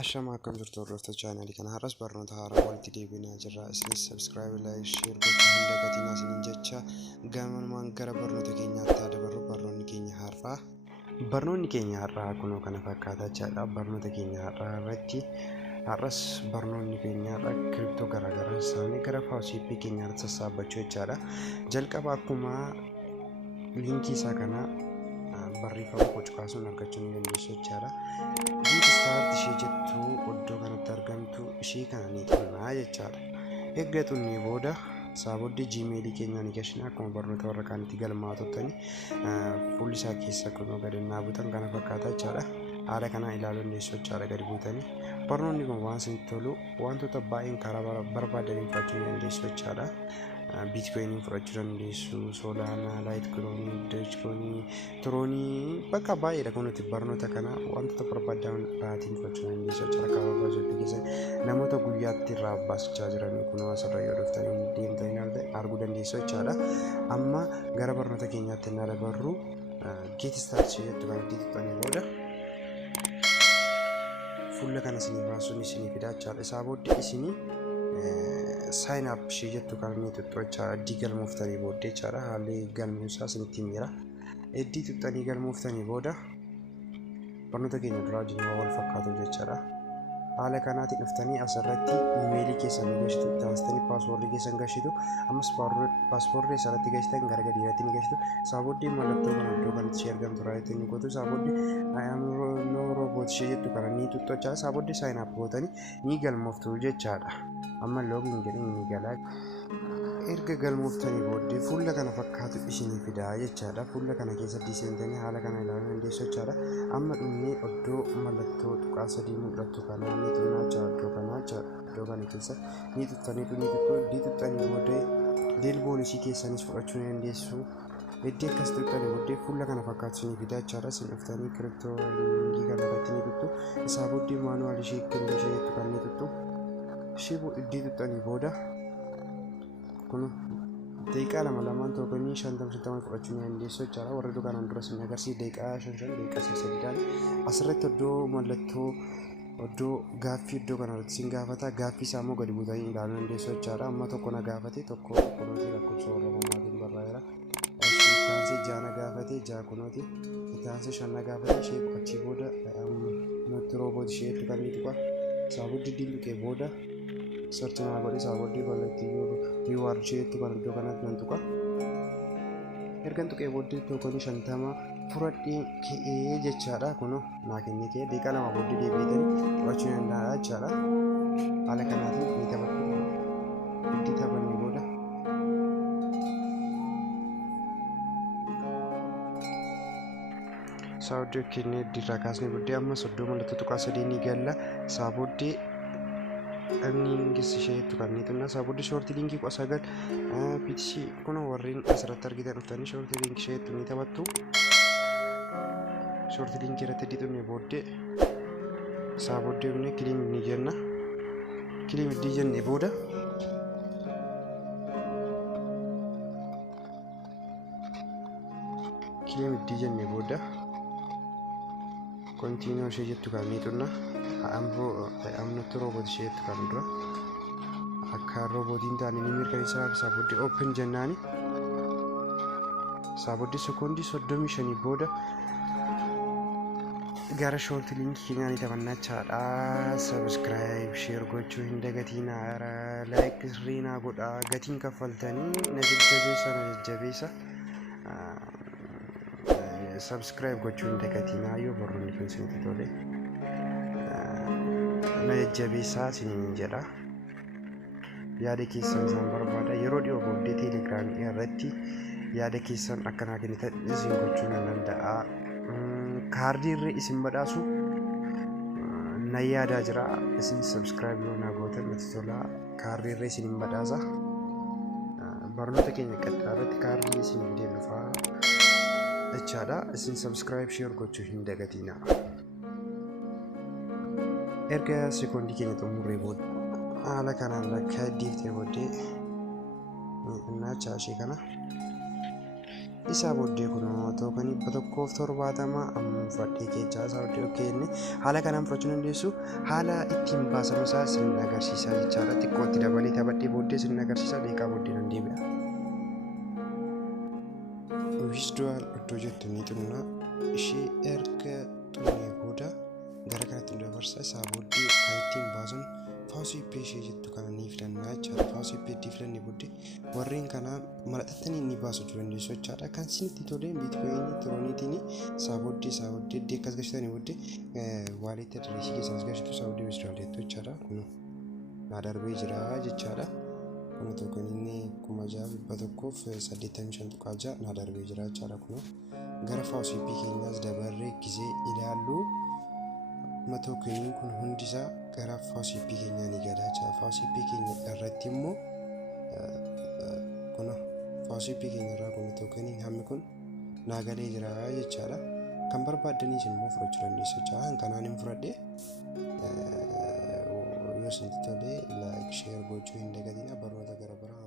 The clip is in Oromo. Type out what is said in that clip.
Ashama akkam jirtu hordoftoota chaanaalii kana har'as barnoota haaraa walitti deebinee jirra. Isinis subscribe, like, share gochuun hin dagatinaa isiniin jecha gamanumaan gara barnoota keenyaatti dabarru. Barnoonni keenya har'aa kunoo kana fakkaataa jechaadha. Barnoota keenya har'aa irratti har'as barnoonni keenya kiriptoo garaagaraa isaanii gara faawusiippii keenya irratti sassaabachuu jechaadha. Jalqaba akkuma liinkii isaa kana barreeffama qocuqaasuun argachuu ni dandeessu jechaadha. Start ishee jettu iddoo kanatti argamtu ishee kana ni xumnaa jechaadha. Egaa xumnee booda saaboddi Gmail keenya ni gashina akkuma barnoota warra kaanitti galmaatottani fuulli isaa keessa kunoo gadi naabutan kana fakkaata jechaadha. Haala kana ilaaluu dandeessu jechaadha gadi buutanii. Barnoonni kun waan isinitti tolu wantoota baay'een karaa barbaadanii fudhachuu ni dandeessu jechaadha. Bitcoin fudhachuu dandeessu, Solana, Litecoin, Dogecoin, Tron bakka baay'eedha kan nuti barnoota kana wantoota barbaadan baatiin fudhachuu dandeessu jechaadha. Karaa barbaaduu keessatti namoota guyyaatti irraa baasachaa jiran kun asirra yoo dhuftanii deemtanii arguu dandeessu jechaadha. Amma gara barnoota keenyaatti na dabarru Get Start jettu kan itti tuqanii booda fuula kana isinii baasuun isinii fidaa jechaadha. Isaa booddee isinii sign up ishee jettu kan inni tuttuqachaa iddii galmooftanii booddee jechaadha. Haalli galmeessaa isinitti miira. Iddii tuttanii galmooftanii booda barnoota keenya duraa wajjin wal fakkaatu jechaadha. Haala kanaatiin dhuftanii asirratti iimeelii keessan gashitu, taasistanii paaswoordii keessan gashitu, ammas paaswoordii asirratti gashitan gara gadiirratti ni gashitu. Saabooddee mallattoo kana iddoo kanatti ishee argamtu irratti ni gootu. Saabooddee no robot ishee jettu kana ni tuttuqachaa. Saabooddee sign up gootanii ni galmooftu jechaadha. Amma login jedhanii ni galaa. Erga galmooftanii booddee fuula kana fakkaatu isinii fidaa jechaadha. Fuula kana keessatti seentanii haala kana ilaaluu dandeessu jechaadha. Amma dhumnee iddoo mallattoo tuqaa sadii mul'attu kanaa ni xinnaachaa iddoo kanaa jechaadha. Iddoo kana keessa ni tuttanii booddee deelboon ishii keessanis fudhachuu ni dandeessu. Iddoo akkas tuttanii booddee fuula kana fakkaatu isinii fidaa jechaadha. Isin dhuftanii kiriptoo liinkii kana irratti ni tuttu. Isaa booddee maanuwaal ishee kennuu ishee jettu kan ni tuttu. Ishee iddii tuttanii booda kun daqiiqaa lamaan tokkoon 50 fudhachuu ni dandeessu jechaadha. Warri kanaan dura isin agarsiisa daqiiqaa 5 daqiiqaa 3 asirratti iddoo mallattoo iddoo gaaffii iddoo kanarratti isin gaafata. Gaaffii isaa immoo gadi buutanii ilaaluu dandeessu jechaadha. Amma tokko na gaafate tokko kunooti lakkoofsa Oromootiin barreeffamee ittaansee 6 na gaafate 6 kunooti ittaansee 5 na gaafate ishee achii booda nutti roobot isheetu kan ni tuqa. Saaboddi dinqee booda search naa godhe saaboddi balatti reward jettu kan iddoo kanatti nan tuqa. Erga tuqee booddee tokkoon 50 fudhadhee ka'ee jechaadha. Kun naa kennee ka'ee daqiiqaa 2 booddee deebi'anii fudhachuu danda'a jechaadha. Haala kanaatiin ni taphatu. Itti taphannee booda saaboddi kennee dirraa kaasnee booddee amma soddoo mallattoo tuqaa sadii ni galla. Saaboddi linkii ishee jettu kan ni xinna. Saaboddi shoortii linkii 9 PTC kun warreen asirratti argitan dhuftanii shoortii linkii ishee jettu ni taphattu. Shoortii linkii irratti dixuunee booddee saaboddi inni kiliim ni jenna. Kiliim iddii jennee booda continue ishee jettu kan ni xinna. Amnatti robot ishee jettu kan dura akka robotiin taane ni mirkaneessaa. Saaboddi open jennaani. Saaboddi sekoondii 35 booda gara shoortii linkii keenyaa ni taphannachaadha. Subscribe share gochuu hin dagatinaa. Like sirriinaa godhaa. Gatiin kaffaltanii na jajjabeessa. Subscribe gochuu hin dagatinaa yoo barnoonni kun isinitti tole. Na jajjabeessaa isiniin jedha. Yaada keessan isaan barbaada. Yeroo dhiyoo booddee teelegiraamii irratti yaada keessan akkanaa kennitan isin gochuu nan danda'a. Kaardii irree isin badhaasu na yaadaa jira. Isin subscribe yoo na gootan natti tola. Kaardii irree isin badhaasa. Barnoota keenya qaxxaa irratti kaardii isin deebifaa jechaadha. Isin subscribe share gochuu hin dagatinaa. Erga sekoondii keenya xumurree booda haala kanaan akka deeftee booddee naacha ishee kana Isaa booddee kunoo tookanii 170 amma fadhii keechaa isaa booddee kenne haala kanaan fudhachuu dandeessu. Haala ittiin baasamu isaa isin agarsiisaa jechaadha. Xiqqootti dabalee taphadhee booddee isin agarsiisaa deeqaa booddee nan deebi'a. Wisdual iddoo jettu ni xumna ishee erga xumnee booda gara kanatti nu dabarsa. Isaa booddee kan ittiin baasan faawusiippii ishee jettu kana ni filannaa jechaadha. Faawusiippii itti filannee booddee warreen kana mallattanii ni baasuu dandeessu jechaadha. Kan isinitti tolee biitkoyinii tirooniitiin isaa booddee deekkas gashitanii booddee waalitti adreesii keessas gashitu isaa booddee wisdual jettu jechaadha. Kun naa darbee jira jechaadha. Kun tookanii 6185 naa darbee jira jechaadha. Kun gara faawusiippii keenyaas dabarree gisee ilaallu tookaniin kun hundisaa gara faawusiippii keenyaa ni gala jechaadha. Faawusiippii keenya irratti immoo kun faawusiippii keenya irraa kun tookaniin hammi kun naa galee jira jechaadha. Kan barbaadaniis immoo fudhachuu dandeessu jechaadha. Kanaan hin fudhadhee yoo isinitti tolee laayik sheer gochuu hin dagatinaa. Barnoota gara biraa